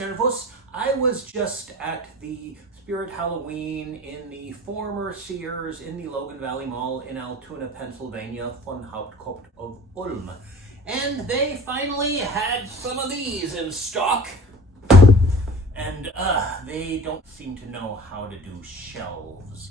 Servus. I was just at the Spirit Halloween in the former Sears in the Logan Valley Mall in Altoona, Pennsylvania, von Hauptkocht of Ulm. And they finally had some of these in stock. And they don't seem to know how to do shelves.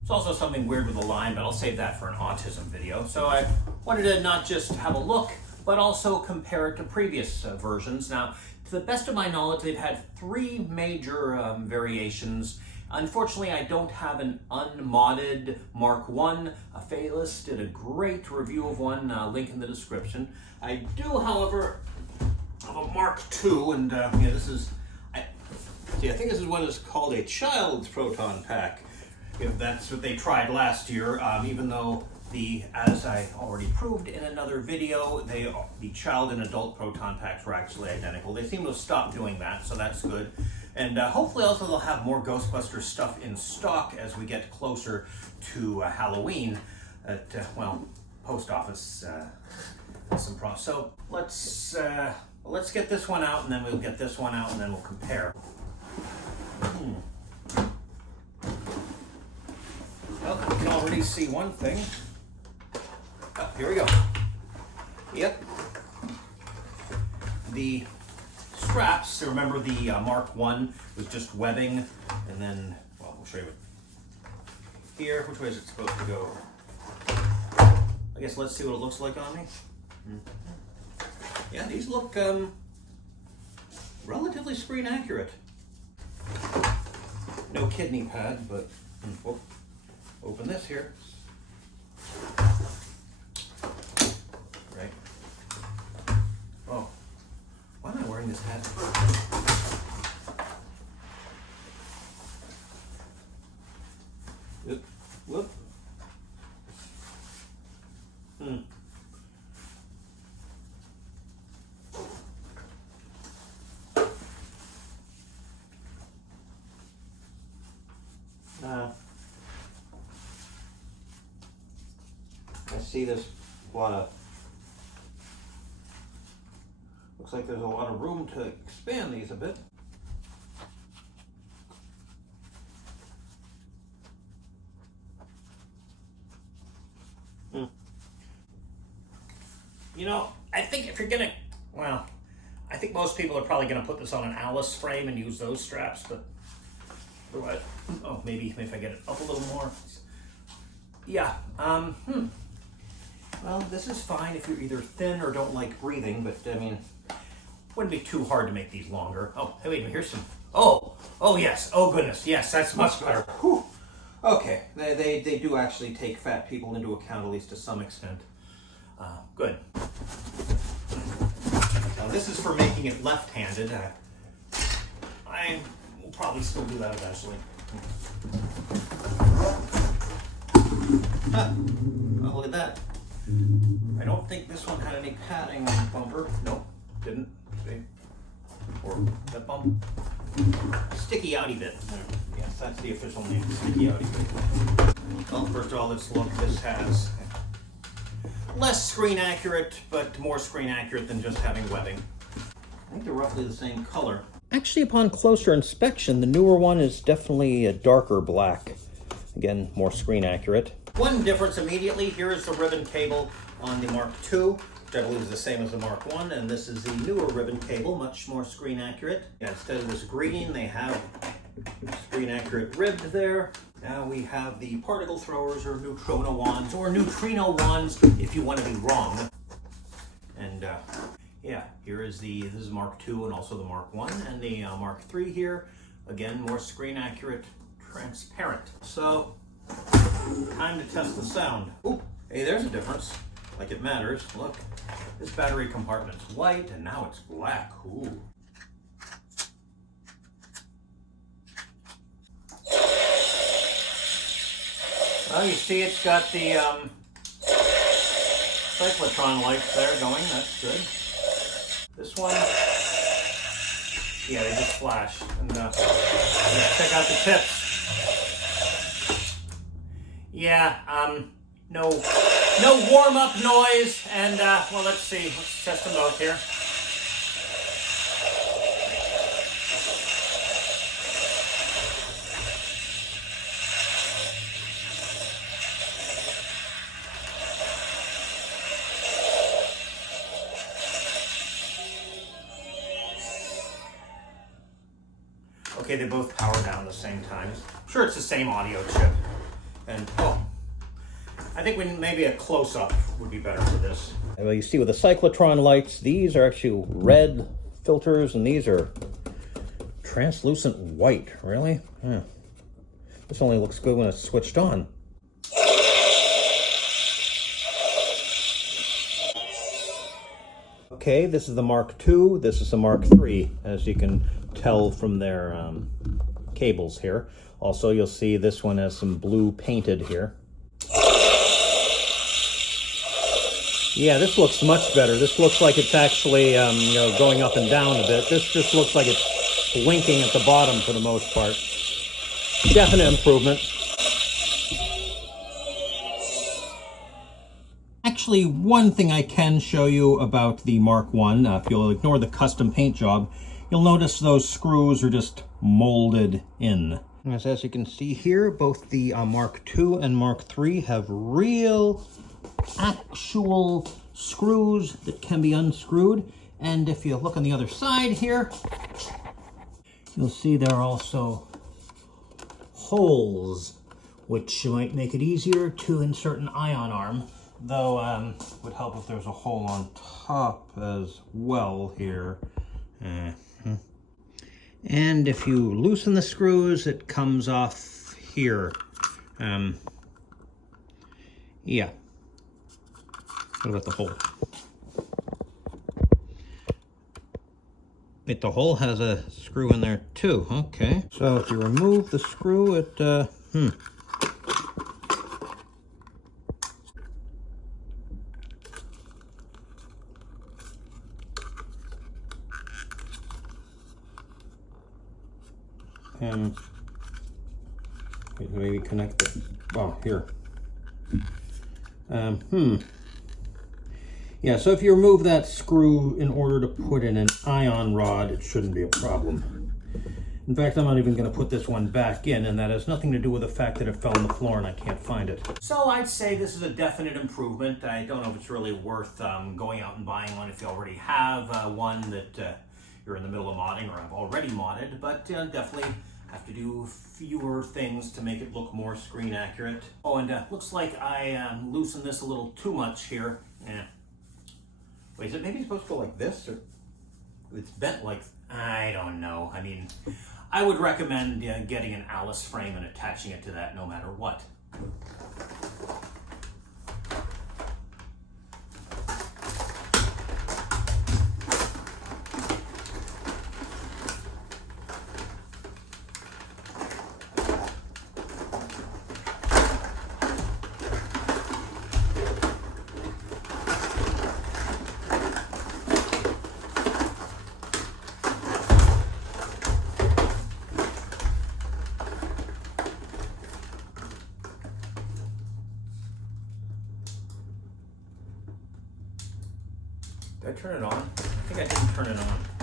There's also something weird with the line, but I'll save that for an autism video. So I wanted to not just have a look, but also compare it to previous versions. Now, to the best of my knowledge, they've had 3 major variations. Unfortunately, I don't have an unmodded Mark I. Phaelus did a great review of one, link in the description. I do, however, have a Mark II, and yeah, this is, I think this is what is called a child's proton pack. If that's what they tried last year, even though as I already proved in another video, the child and adult proton packs were actually identical. They seem to have stopped doing that, so that's good. And hopefully also they'll have more Ghostbusters stuff in stock as we get closer to Halloween at, well, post office, some props. So let's get this one out, and then we'll get this one out, and then we'll compare. Well, you can already see one thing. Oh, here we go. Yep. The straps, remember the Mark I was just webbing, and then, well, we'll show you here. Which way is it supposed to go? I guess let's see what it looks like on me. Yeah, these look relatively screen accurate. No kidney pad, but we'll open this here. Right. Oh, why am I wearing this hat? Whoop. I see this lot of, looks like there's a lot of room to expand these a bit. You know, I think if you're gonna, well, I think most people are probably gonna put this on an Alice frame and use those straps, but otherwise, oh, maybe if I get it up a little more. Yeah, well, this is fine if you're either thin or don't like breathing, but I mean, wouldn't be too hard to make these longer. Oh, hey, wait, here's some, oh yes, oh goodness, yes, that's much better. Whew. Okay, they do actually take fat people into account, at least to some extent. Good. Now this is for making it left-handed. I will probably still do that eventually. Huh. Oh, look at that. I don't think this one had any padding on the bumper. Nope, didn't. See? Or that bump. Sticky outy bit. Yes, that's the official name, sticky outy bit. Well, first of all, let's look. This has less screen accurate, but more screen accurate than just having webbing. I think they're roughly the same color. Actually, upon closer inspection, the newer one is definitely a darker black. Again, more screen accurate. One difference immediately, here is the ribbon cable on the Mark II, which I believe is the same as the Mark I, and this is the newer ribbon cable, much more screen accurate. Yeah, instead of this green, they have screen accurate ribbed there. Now we have the particle throwers, or neutrino wands, or neutrino wands if you want to be wrong. And yeah, here is this is Mark II and also the Mark I, and the Mark III here. Again, more screen accurate, transparent. So, time to test the sound. Ooh, hey, there's a difference. Like it matters. Look, this battery compartment's white and now it's black. Ooh. Well, you see it's got the cyclotron lights there going. That's good. This one, yeah, they just flash. And let's check out the tips. Yeah, No warm-up noise, and well, let's see. Let's test them both here. Okay, they both power down at the same time. I'm sure it's the same audio chip. And oh, I think maybe a close-up would be better for this. Well, you see with the cyclotron lights, these are actually red filters, and these are translucent white. Really? Yeah. This only looks good when it's switched on. Okay, this is the Mark II. This is the Mark III, as you can tell from their cables here. Also, you'll see this one has some blue painted here. Yeah, this looks much better. This looks like it's actually going up and down a bit. This just looks like it's blinking at the bottom for the most part. Definite improvement. Actually, one thing I can show you about the Mark I, if you'll ignore the custom paint job, you'll notice those screws are just molded in. As you can see here, both the Mark II and Mark III have real, actual screws that can be unscrewed. And if you look on the other side here, you'll see there are also holes, which might make it easier to insert an ion arm. Though, would help if there's a hole on top as well here. And if you loosen the screws, it comes off here. Yeah. What about the hole? Wait, the hole has a screw in there too. Okay. So if you remove the screw, it, maybe connect it. Oh, here. Yeah, so if you remove that screw in order to put in an ion rod, it shouldn't be a problem. In fact, I'm not even going to put this one back in, and that has nothing to do with the fact that it fell on the floor and I can't find it. So I'd say this is a definite improvement. I don't know if it's really worth going out and buying one if you already have one that you're in the middle of modding or have already modded, but definitely have to do fewer things to make it look more screen accurate. Oh, and looks like I loosened this a little too much here. Wait, is it maybe supposed to go like this, or it's bent like, I don't know. I mean, I would recommend getting an Alice frame and attaching it to that no matter what. Did I turn it on? I think I didn't turn it on.